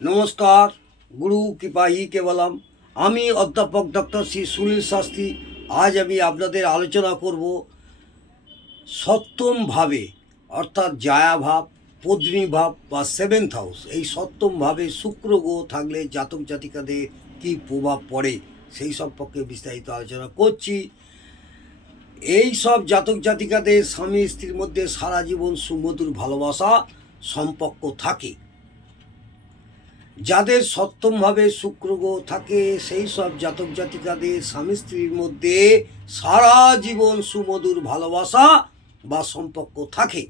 নমস্কার, গুরু কৃপাহি কেবলম। আমি অধ্যাপক ডক্টর শ্রী সুনীল শাস্ত্রী। আজ আমি আপনাদের আলোচনা করব সপ্তম ভাবে, অর্থাৎ জায়াভাব, পত্নী ভাব বা সেভেন্থ হাউস। এই সপ্তম ভাবে শুক্র গ্রহ থাকলে জাতক জাতিকাদের কী প্রভাব পড়ে সেই সম্পর্কে বিস্তারিত আলোচনা করছি। এই সব জাতক জাতিকাদের স্বামী স্ত্রীর মধ্যে সারা জীবন সুমধুর ভালোবাসা সম্পর্ক থাকে। যাদের সপ্তমভাবে শুক্র গ্রহ থাকে সেই সব জাতক জাতিকাদের স্বামী স্ত্রীর মধ্যে সারা জীবন সুমধুর ভালোবাসা বা সম্পর্ক থাকে।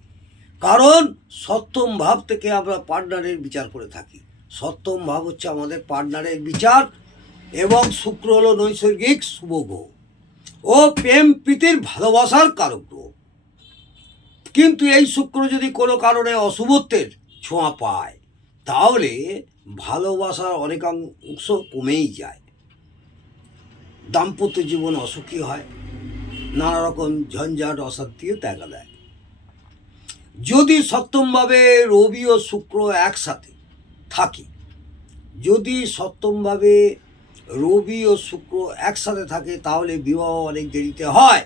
কারণ সপ্তম ভাব থেকে আমরা পার্টনারের বিচার করে থাকি। সপ্তম ভাব হচ্ছে আমাদের পার্টনারের বিচার, এবং শুক্র হলো নৈসর্গিক শুভ গ্রহ ও প্রেম প্রীতির ভালোবাসার কারক গ্রহ। কিন্তু এই শুক্র যদি কোনো কারণে অশুভত্বের ছোঁয়া পায় তাহলে ভালোবাসার অনেকাংশ কমেই যায়, দাম্পত্য জীবন অসুখী হয়, নানা রকম ঝঞ্ঝাট অশান্তিও দেখা দেয়। যদি সপ্তমভাবে রবি ও শুক্র একসাথে থাকে, যদি সপ্তমভাবে রবি ও শুক্র একসাথে থাকে তাহলে বিবাহ অনেক দেরিতে হয়।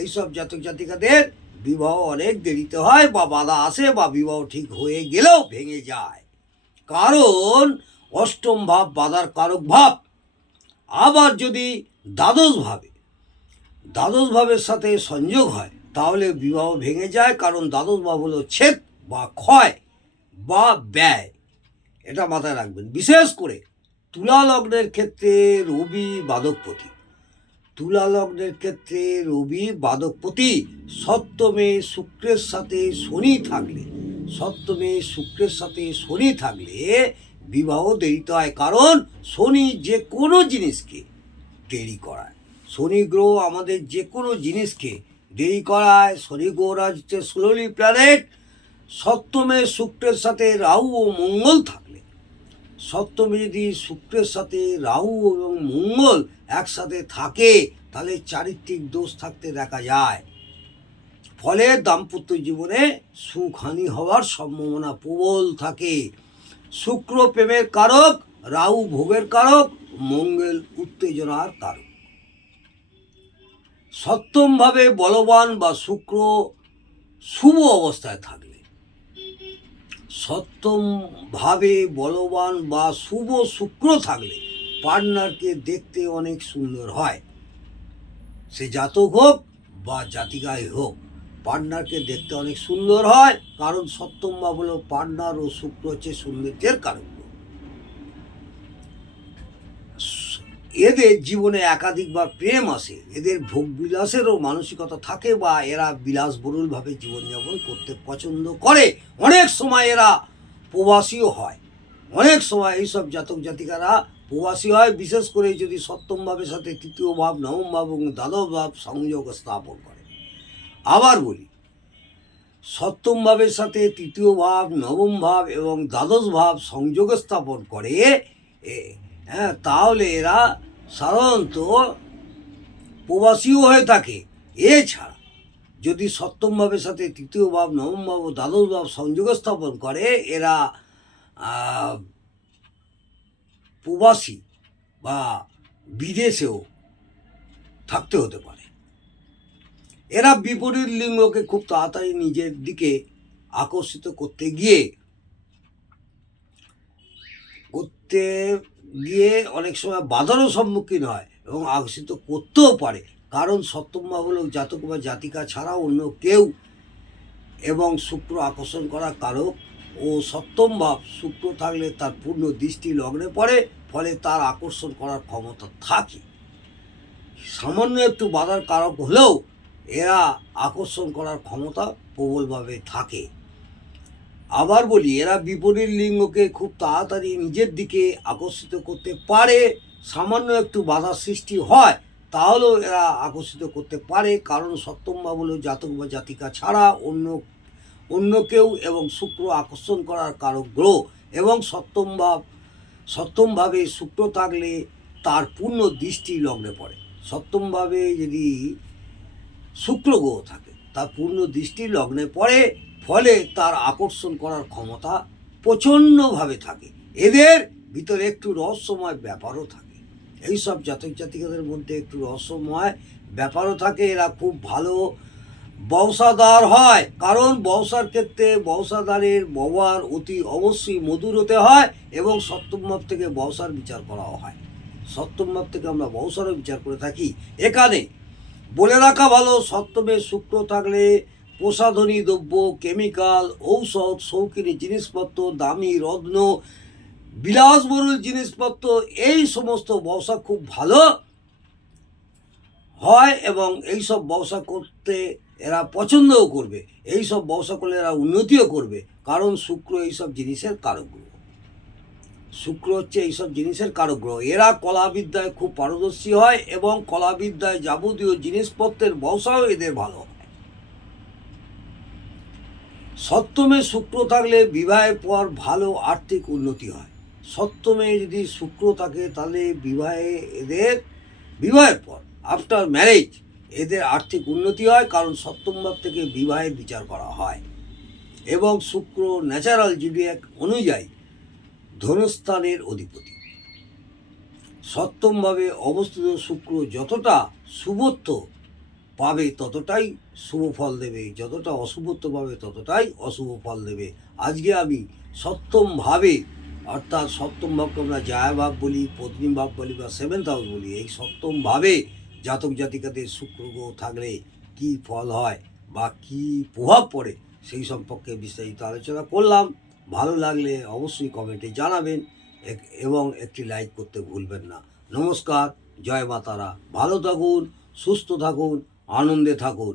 এইসব জাতক জাতিকাদের বিবাহ অনেক দেরিতে হয় বা বাধা আসে, বা বিবাহ ঠিক হয়ে গেলেও ভেঙে যায়। কারণ অষ্টম ভাব বাধার কারক ভাব। আবার যদি দ্বাদশ ভাবের সাথে সংযোগ হয় তাহলে বিবাহ ভেঙে যায়। কারণ দ্বাদশ ভাব হলো ছেদ বা ক্ষয় বা ব্যয়, এটা মাথায় রাখবেন। বিশেষ করে তুলা লগ্নের ক্ষেত্রে রবি বাদকপতি। তুলা লগ্নের ক্ষেত্রে রবি বাদকপতি সপ্তমে শুক্রের সাথে শনি থাকলে বিবাহ দেরিতে হয়। কারণ শনি যে কোনো জিনিসকে দেরি করায়। শনি গ্রহ আমাদের যে কোনো জিনিসকে দেরি করায়। শনি গ্রহরাজ হচ্ছে স্লোলি প্ল্যানেট। সপ্তমে শুক্রের সাথে রাহু ও মঙ্গল থাকলে, সপ্তমে যদি শুক্রের সাথে রাহু এবং মঙ্গল একসাথে থাকে তাহলে চারিত্রিক দোষ থাকতে দেখা যায়। ফলে দাম্পত্য জীবনে সুখহানি হওয়ার সম্ভাবনা প্রবল থাকে। শুক্র প্রেমের কারক, রাহু ভোগের কারক, মঙ্গল উত্তেজনার কারক। সপ্তমভাবে বলবান বা শুক্র শুভ অবস্থায় থাকলে, সপ্তমভাবে বলবান বা শুভ শুক্র থাকলে পার্টনারকে দেখতে অনেক সুন্দর হয়। সে জাতক হোক বা জাতিকাই হোক, পার্টনারকে দেখতে অনেক সুন্দর হয়। কারণ সপ্তম ভাব হলো পার্টনার ও শুক্র হচ্ছে সৌন্দর্যের কারক। এদের জীবনে একাধিকবার প্রেম আসে, এদের ভোগ বিলাসেরও মানসিকতা থাকে, বা এরা বিলাসবহুলভাবে জীবনযাপন করতে পছন্দ করে। অনেক সময় এরা প্রবাসীও হয়। অনেক সময় এইসব জাতক জাতিকারা প্রবাসী হয়, বিশেষ করে যদি সপ্তম ভাবের সাথে তৃতীয় ভাব, নবম ভাব এবং দ্বাদশ ভাব সংযোগ স্থাপন করে। আবার বলি, সপ্তম ভাবের সাথে তৃতীয় ভাব, নবম ভাব এবং দ্বাদশ ভাব সংযোগ স্থাপন করে, তাহলে এরা সাধারণত প্রবাসীও হয়ে থাকে। এছাড়া যদি সপ্তম ভাবের সাথে তৃতীয় ভাব, নবম ভাব ও দ্বাদশ ভাব সংযোগ স্থাপন করে, এরা প্রবাসী বা বিদেশেও থাকতে হতে পারে। এরা বিপরীত লিঙ্গকে খুব তাড়াতাড়ি নিজের দিকে আকর্ষিত করতে গিয়ে অনেক সময় বাধারও সম্মুখীন হয় এবং আকর্ষিত করতেও পারে। কারণ সপ্তম ভাব হল জাতক বা জাতিকা ছাড়া অন্য কেউ, এবং শুক্র আকর্ষণ করার কারক। ও সপ্তম ভাব শুক্র থাকলে তার পূর্ণ দৃষ্টি লগ্নে পড়ে, ফলে তার আকর্ষণ করার ক্ষমতা থাকে। সামান্য একটু বাধার কারক হলেও এরা আকর্ষণ করার ক্ষমতা প্রবলভাবে থাকে। আবার বলি, এরা বিপরীত লিঙ্গকে খুব তাড়াতাড়ি নিজের দিকে আকর্ষিত করতে পারে। সামান্য একটু বাধার সৃষ্টি হয় তাহলেও এরা আকর্ষিত করতে পারে। কারণ সপ্তম ভাব হলো জাতক বা জাতিকা ছাড়া অন্য কেউ, এবং শুক্র আকর্ষণ করার কারক গ্রহ। এবং সপ্তম ভাবে শুক্র থাকলে তার পূর্ণ দৃষ্টি লগ্নে পড়ে। সপ্তম ভাবে যদি শুক্র গ্রহ থাকে তার পূর্ণ দৃষ্টি লগ্নে পড়ে, ফলে তার আকর্ষণ করার ক্ষমতা প্রচণ্ডভাবে থাকে। এদের ভিতরে একটু রহস্যময় ব্যাপারও থাকে। এইসব জাতক জাতিকাদের মধ্যে একটু রহস্যময় ব্যাপারও থাকে। এরা খুব ভালো বংশাদার হয়, কারণ বংশার ক্ষেত্রে বংশাদারের ব্যবহার অতি অবশ্যই মধুর হতে হয় এবং সপ্তম ভাব থেকে বংশার বিচার করাও হয়। সপ্তম ভাব থেকে আমরা বংশারও বিচার করে থাকি। এখানে বলে রাখা ভালো, সপ্তমে শুক্র থাকলে প্রসাধনী দ্রব্য, কেমিক্যাল, ঔষধ, শৌখিনী জিনিসপত্র, দামি রত্ন, বিলাসবহুল জিনিসপত্র, এই সমস্ত ব্যবসা খুব ভালো হয় এবং এইসব ব্যবসা করতে এরা পছন্দও করবে। এইসব ব্যবসা করলে এরা উন্নতিও করবে, কারণ শুক্র এইসব জিনিসের কারক গ্রহ। শুক্র হচ্ছে এইসব জিনিসের কারক গ্রহ। এরা কলাবিদ্যায় খুব পারদর্শী হয় এবং কলাবিদ্যায় যাবতীয় জিনিসপত্রের ব্যবসাও এদের ভালো হয়। সপ্তমে শুক্র থাকলে বিবাহের পর ভালো আর্থিক উন্নতি হয়। সপ্তমে যদি শুক্র থাকে তাহলে বিবাহের পর আফটার ম্যারেজ এদের আর্থিক উন্নতি হয়, কারণ সপ্তম ভাব থেকে বিবাহের বিচার করা হয় এবং শুক্র ন্যাচারাল জুডিয়াক অনুযায়ী ধনুস্থানের অধিপতি। সপ্তমভাবে অবস্থিত শুক্র যতটা শুভত্ব পাবে ততটাই শুভ ফল দেবে, যতটা অশুভত্ব পাবে ততটাই অশুভ ফল দেবে। আজকে আমি সপ্তমভাবে, অর্থাৎ সপ্তম ভাবকে আমরা জায়া ভাব বলি, পত্নী ভাব বলি বা সেভেন্থ হাউস বলি, এই সপ্তমভাবে জাতক জাতিকাদের শুক্র গ্রহ থাকলে কী ফল হয় বা কী প্রভাব পড়ে সেই সম্পর্কে বিস্তারিত আলোচনা করলাম। ভালো লাগলে অবশ্যই কমেন্টে জানাবেন এবং একটি লাইক করতে ভুলবেন না। নমস্কার, জয় মা তারা। ভালো থাকুন, সুস্থ থাকুন, আনন্দে থাকুন।